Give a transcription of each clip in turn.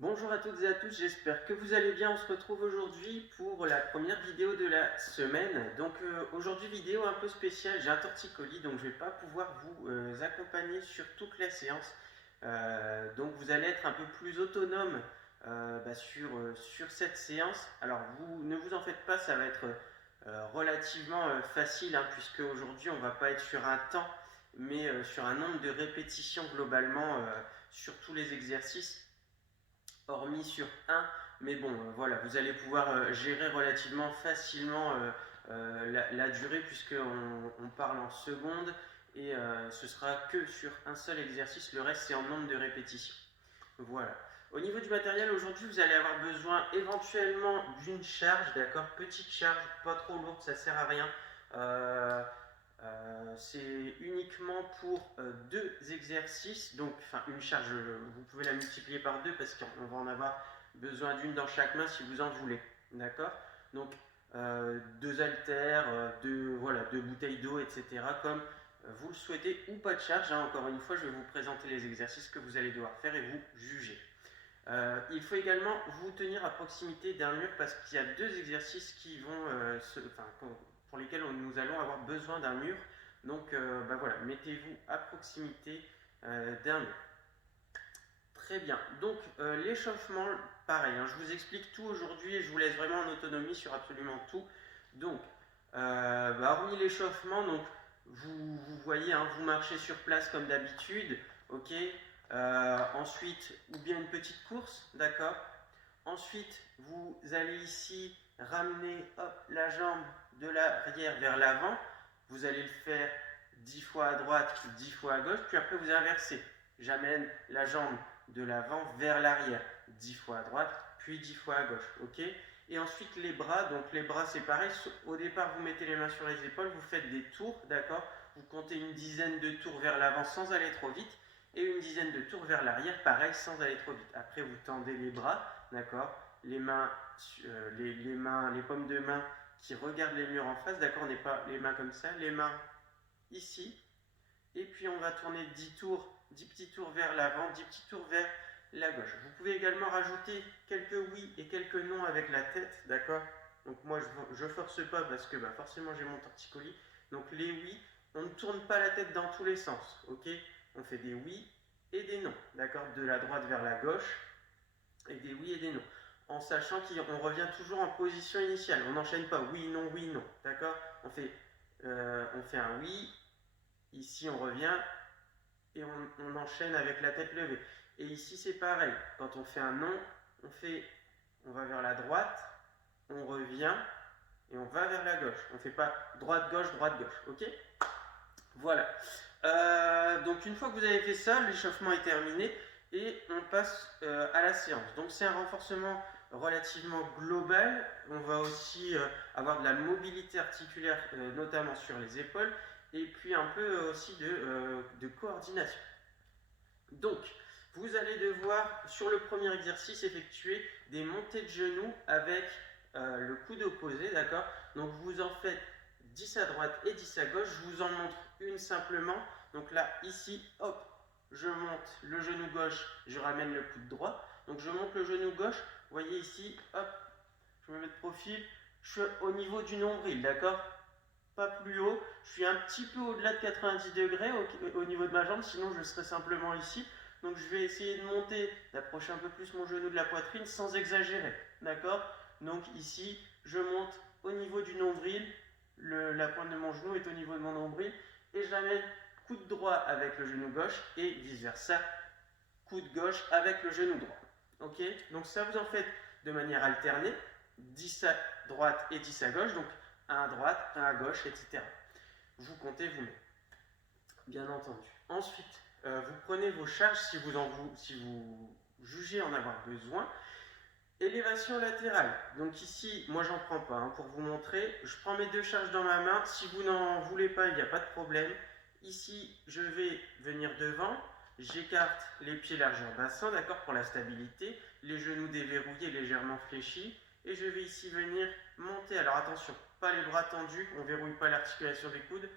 Bonjour à toutes et à tous, j'espère que vous allez bien. On se retrouve aujourd'hui pour la première vidéo de la semaine. Donc aujourd'hui vidéo un peu spéciale, j'ai un torticolis donc je ne vais pas pouvoir vous accompagner sur toute la séance. Donc vous allez être un peu plus autonome sur cette séance. Alors vous ne vous en faites pas, ça va être relativement facile puisque aujourd'hui on ne va pas être sur un temps mais sur un nombre de répétitions globalement sur tous les exercices hormis sur un, mais bon, voilà, vous allez pouvoir gérer relativement facilement la durée puisqu'on parle en secondes et ce sera que sur un seul exercice, le reste c'est en nombre de répétitions. Voilà. Au niveau du matériel, aujourd'hui vous allez avoir besoin éventuellement d'une charge, d'accord, petite charge, pas trop lourde, ça sert à rien. C'est uniquement pour deux exercices, donc une charge, vous pouvez la multiplier par deux parce qu'on va en avoir besoin d'une dans chaque main si vous en voulez, d'accord. Donc deux haltères, deux bouteilles d'eau, etc. comme vous le souhaitez, ou pas de charge. Encore une fois, je vais vous présenter les exercices que vous allez devoir faire et vous juger. Il faut également vous tenir à proximité d'un mur parce qu'il y a deux exercices qui vont pour lesquels nous allons avoir besoin d'un mur. Donc voilà, mettez-vous à proximité d'un mur. Très bien. Donc l'échauffement, pareil, je vous explique tout aujourd'hui et je vous laisse vraiment en autonomie sur absolument tout. Donc, hormis l'échauffement, donc vous voyez, vous marchez sur place comme d'habitude, ok. Ensuite, ou bien une petite course, d'accord. Ensuite, vous allez ici ramener la jambe de l'arrière vers l'avant. Vous allez le faire 10 fois à droite, 10 fois à gauche, puis après vous inversez. J'amène la jambe de l'avant vers l'arrière, 10 fois à droite, puis 10 fois à gauche, ok. Et ensuite les bras, donc les bras c'est pareil, au départ vous mettez les mains sur les épaules, vous faites des tours, d'accord. Vous comptez une dizaine de tours vers l'avant sans aller trop vite, et une dizaine de tours vers l'arrière, pareil, sans aller trop vite. Après vous tendez les bras, d'accord, les mains, les paumes de main qui regardent les murs en face, d'accord, on n'est pas les mains comme ça, les mains ici, et puis on va tourner 10 tours, 10 petits tours vers l'avant, 10 petits tours vers la gauche. Vous pouvez également rajouter quelques oui et quelques non avec la tête, d'accord. Donc moi je force pas parce que forcément j'ai mon torticolis. Donc les oui, on ne tourne pas la tête dans tous les sens, ok. On fait des oui et des non, d'accord, de la droite vers la gauche, et des oui et des non. En sachant qu'on revient toujours en position initiale. On n'enchaîne pas oui, non, d'accord. On fait un oui, ici on revient et on enchaîne avec la tête levée. Et ici c'est pareil, quand on fait un non, on va vers la droite, on revient et on va vers la gauche. On ne fait pas droite-gauche, ok. Voilà. Donc une fois que vous avez fait ça, l'échauffement est terminé et on passe à la séance. Donc c'est un renforcement relativement global. On va aussi avoir de la mobilité articulaire, notamment sur les épaules, et puis un peu aussi de coordination. Donc, vous allez devoir, sur le premier exercice, effectuer des montées de genoux avec le coude opposé, d'accord. Donc, vous en faites 10 à droite et 10 à gauche. Je vous en montre une simplement. Donc là, ici, hop, je monte le genou gauche, je ramène le coude droit. Donc, je monte le genou gauche. Vous voyez ici, hop, je me mets de profil. Je suis au niveau du nombril, d'accord. Pas plus haut. Je suis un petit peu au-delà de 90 degrés au niveau de ma jambe, sinon je serais simplement ici. Donc je vais essayer de monter, d'approcher un peu plus mon genou de la poitrine sans exagérer. D'accord. Donc ici, je monte au niveau du nombril. La pointe de mon genou est au niveau de mon nombril. Et j'amène coude droit avec le genou gauche et vice versa, coude gauche avec le genou droit. Ok. Donc ça vous en faites de manière alternée. 10 à droite et 10 à gauche. Donc un à droite, un à gauche, etc. Vous comptez vous-même, bien entendu. Ensuite, vous prenez vos charges si vous jugez en avoir besoin. Élévation latérale. Donc ici, moi j'en prends pas pour vous montrer. Je prends mes deux charges dans ma main. Si vous n'en voulez pas, il n'y a pas de problème. Ici, je vais venir devant. J'écarte les pieds largeur bassin, d'accord, pour la stabilité. Les genoux déverrouillés, légèrement fléchis. Et je vais ici venir monter. Alors attention, pas les bras tendus. On ne verrouille pas l'articulation des coudes.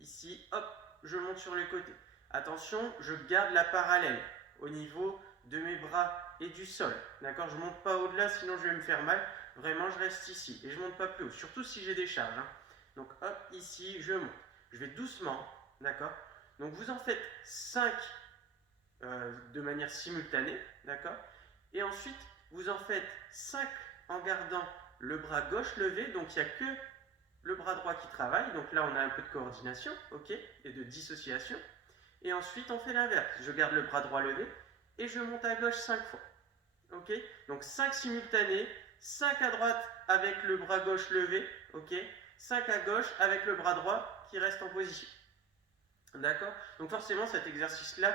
Ici, hop, je monte sur les côtés. Attention, je garde la parallèle au niveau de mes bras et du sol. D'accord? Je ne monte pas au-delà, sinon je vais me faire mal. Vraiment, je reste ici et je ne monte pas plus haut, surtout si j'ai des charges. Hein. Donc hop, ici, je monte. Je vais doucement, d'accord? Donc vous en faites 5 de manière simultanée, d'accord? Et ensuite, vous en faites 5 en gardant le bras gauche levé, donc il n'y a que le bras droit qui travaille, donc là on a un peu de coordination, ok, et de dissociation. Et ensuite on fait l'inverse, je garde le bras droit levé et je monte à gauche 5 fois, ok. Donc 5 simultanés, 5 à droite avec le bras gauche levé, ok, 5 à gauche avec le bras droit qui reste en position. D'accord? Donc forcément cet exercice-là,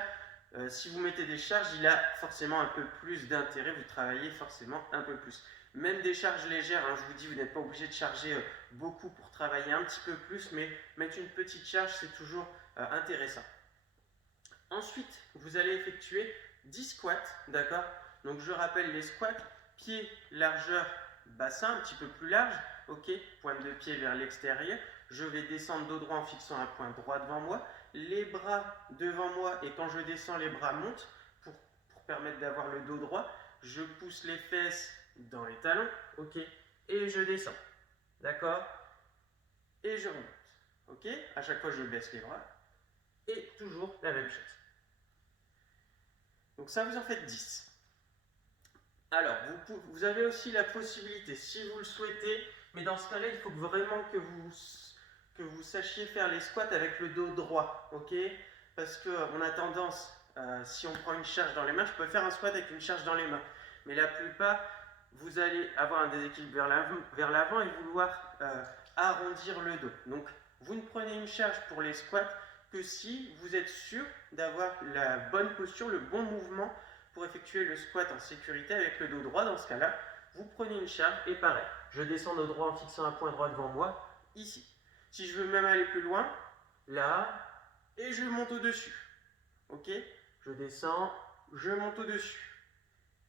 si vous mettez des charges, il a forcément un peu plus d'intérêt, vous travaillez forcément un peu plus. Même des charges légères, hein, je vous dis, vous n'êtes pas obligé de charger beaucoup pour travailler un petit peu plus, mais mettre une petite charge, c'est toujours intéressant. Ensuite, vous allez effectuer 10 squats, d'accord? Donc je rappelle les squats, pied, largeur, bassin, un petit peu plus large, ok? Pointe de pied vers l'extérieur. Je vais descendre dos droit en fixant un point droit devant moi. Les bras devant moi et quand je descends, les bras montent pour permettre d'avoir le dos droit. Je pousse les fesses dans les talons, ok? Et je descends, d'accord? Et je remonte, ok? À chaque fois, je baisse les bras. Et toujours la même chose. Donc ça, vous en faites 10. Alors, vous avez aussi la possibilité, si vous le souhaitez, mais dans ce cas-là, il faut vraiment que vous sachiez faire les squats avec le dos droit, ok? Parce qu'on a tendance, si on prend une charge dans les mains, je peux faire un squat avec une charge dans les mains, mais la plupart, vous allez avoir un déséquilibre vers l'avant et vouloir arrondir le dos. Donc, vous ne prenez une charge pour les squats que si vous êtes sûr d'avoir la bonne posture, le bon mouvement pour effectuer le squat en sécurité avec le dos droit. Dans ce cas-là, vous prenez une charge et pareil, je descends dos droit en fixant un point droit devant moi, ici. Si je veux même aller plus loin, là, et je monte au-dessus. Ok? Je descends, je monte au-dessus.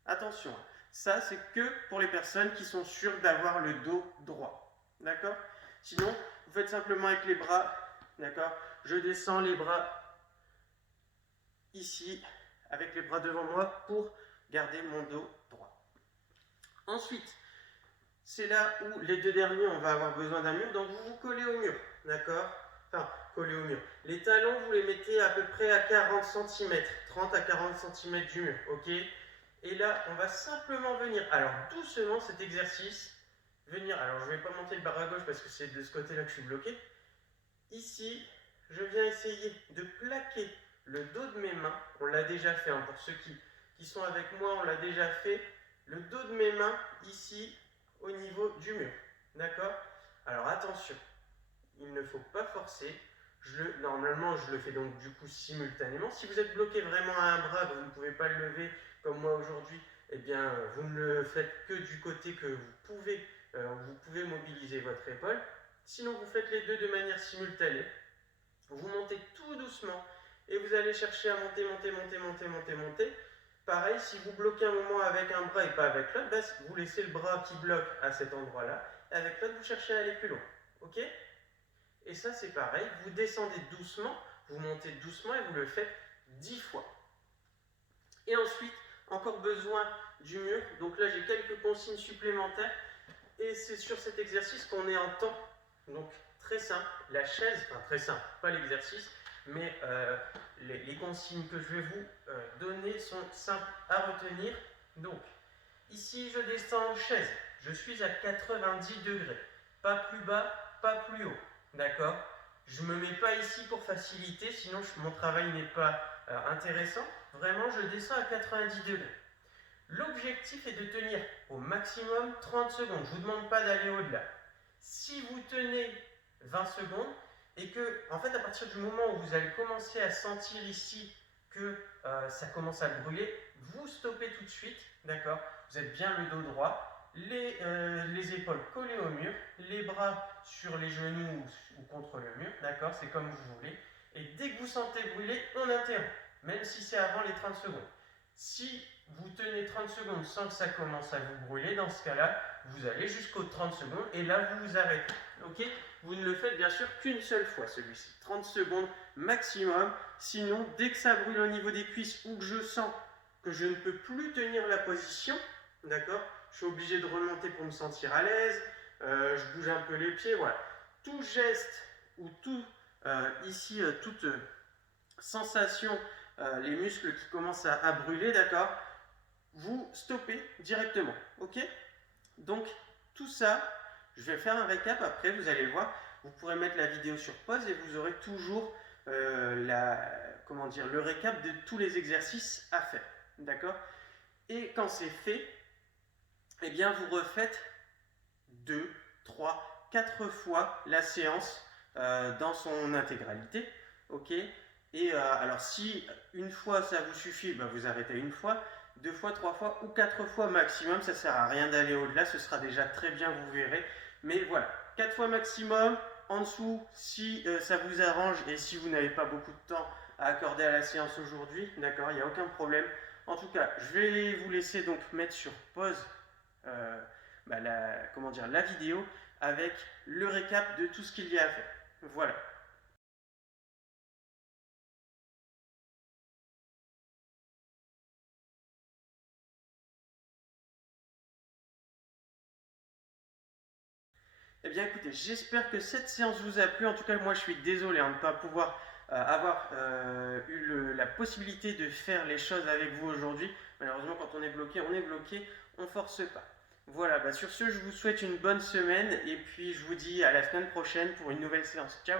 Attention, ça c'est que pour les personnes qui sont sûres d'avoir le dos droit. D'accord? Sinon, vous faites simplement avec les bras. D'accord? Je descends les bras ici, avec les bras devant moi pour garder mon dos droit. Ensuite, c'est là où les deux derniers, on va avoir besoin d'un mur, donc vous vous collez au mur, d'accord? Enfin, collez au mur. Les talons, vous les mettez à peu près à 40 cm, 30 à 40 cm du mur, ok? Et là, on va simplement venir, alors doucement cet exercice, venir, alors je ne vais pas monter le bras à gauche parce que c'est de ce côté-là que je suis bloqué. Ici, je viens essayer de plaquer le dos de mes mains, on l'a déjà fait, hein, pour ceux qui sont avec moi, on l'a déjà fait, le dos de mes mains ici au niveau du mur, d'accord? Alors attention, il ne faut pas forcer, normalement je le fais donc du coup simultanément. Si vous êtes bloqué vraiment à un bras, que vous ne pouvez pas le lever comme moi aujourd'hui, eh bien vous ne le faites que du côté que vous pouvez mobiliser votre épaule. Sinon vous faites les deux de manière simultanée. Vous montez tout doucement et vous allez chercher à monter, monter, monter, monter, monter, monter. Pareil, si vous bloquez un moment avec un bras et pas avec l'autre, ben, vous laissez le bras qui bloque à cet endroit-là. Et avec l'autre, vous cherchez à aller plus loin. Ok? Et ça, c'est pareil. Vous descendez doucement, vous montez doucement et vous le faites 10 fois. Et ensuite, encore besoin du mur. Donc là, j'ai quelques consignes supplémentaires. Et c'est sur cet exercice qu'on est en temps. Donc, très simple. La chaise, enfin très simple, pas l'exercice, mais les consignes que je vais vous donner sont simples à retenir. Donc, ici, je descends en chaise. Je suis à 90 degrés. Pas plus bas, pas plus haut. D'accord? Je ne me mets pas ici pour faciliter, sinon mon travail n'est pas intéressant. Vraiment, je descends à 90 degrés. L'objectif est de tenir au maximum 30 secondes. Je ne vous demande pas d'aller au-delà. Si vous tenez 20 secondes et que, en fait, à partir du moment où vous allez commencer à sentir ici que ça commence à brûler, vous stoppez tout de suite, d'accord? Vous êtes bien le dos droit, les épaules collées au mur, les bras sur les genoux ou contre le mur, d'accord? C'est comme vous voulez. Et dès que vous sentez brûler, on interrompt, même si c'est avant les 30 secondes. Si vous tenez 30 secondes sans que ça commence à vous brûler, dans ce cas-là, vous allez jusqu'aux 30 secondes et là, vous vous arrêtez. Ok? Vous ne le faites bien sûr qu'une seule fois, celui-ci. 30 secondes maximum. Sinon, dès que ça brûle au niveau des cuisses ou que je sens que je ne peux plus tenir la position, d'accord? Je suis obligé de remonter pour me sentir à l'aise, je bouge un peu les pieds, voilà. Tout geste ou tout, ici, toute sensation, les muscles qui commencent à brûler, d'accord? Vous stoppez directement, ok? Donc, tout ça, je vais faire un récap après, vous allez voir. Vous pourrez mettre la vidéo sur pause et vous aurez toujours le récap de tous les exercices à faire, d'accord? Et quand c'est fait, eh bien, vous refaites 2, 3, 4 fois la séance dans son intégralité, ok? Et alors, si une fois ça vous suffit, bah, vous arrêtez une fois, 2 fois, 3 fois ou 4 fois maximum. Ça ne sert à rien d'aller au-delà, ce sera déjà très bien, vous verrez. Mais voilà, 4 fois maximum. En dessous, si ça vous arrange et si vous n'avez pas beaucoup de temps à accorder à la séance aujourd'hui, d'accord, il n'y a aucun problème. En tout cas, je vais vous laisser donc mettre sur pause la vidéo avec le récap de tout ce qu'il y a à faire. Voilà. Eh bien écoutez, j'espère que cette séance vous a plu. En tout cas, moi je suis désolé de ne pas pouvoir avoir eu la possibilité de faire les choses avec vous aujourd'hui. Malheureusement, quand on est bloqué, on ne force pas. Voilà, bah sur ce, je vous souhaite une bonne semaine et puis je vous dis à la semaine prochaine pour une nouvelle séance. Ciao!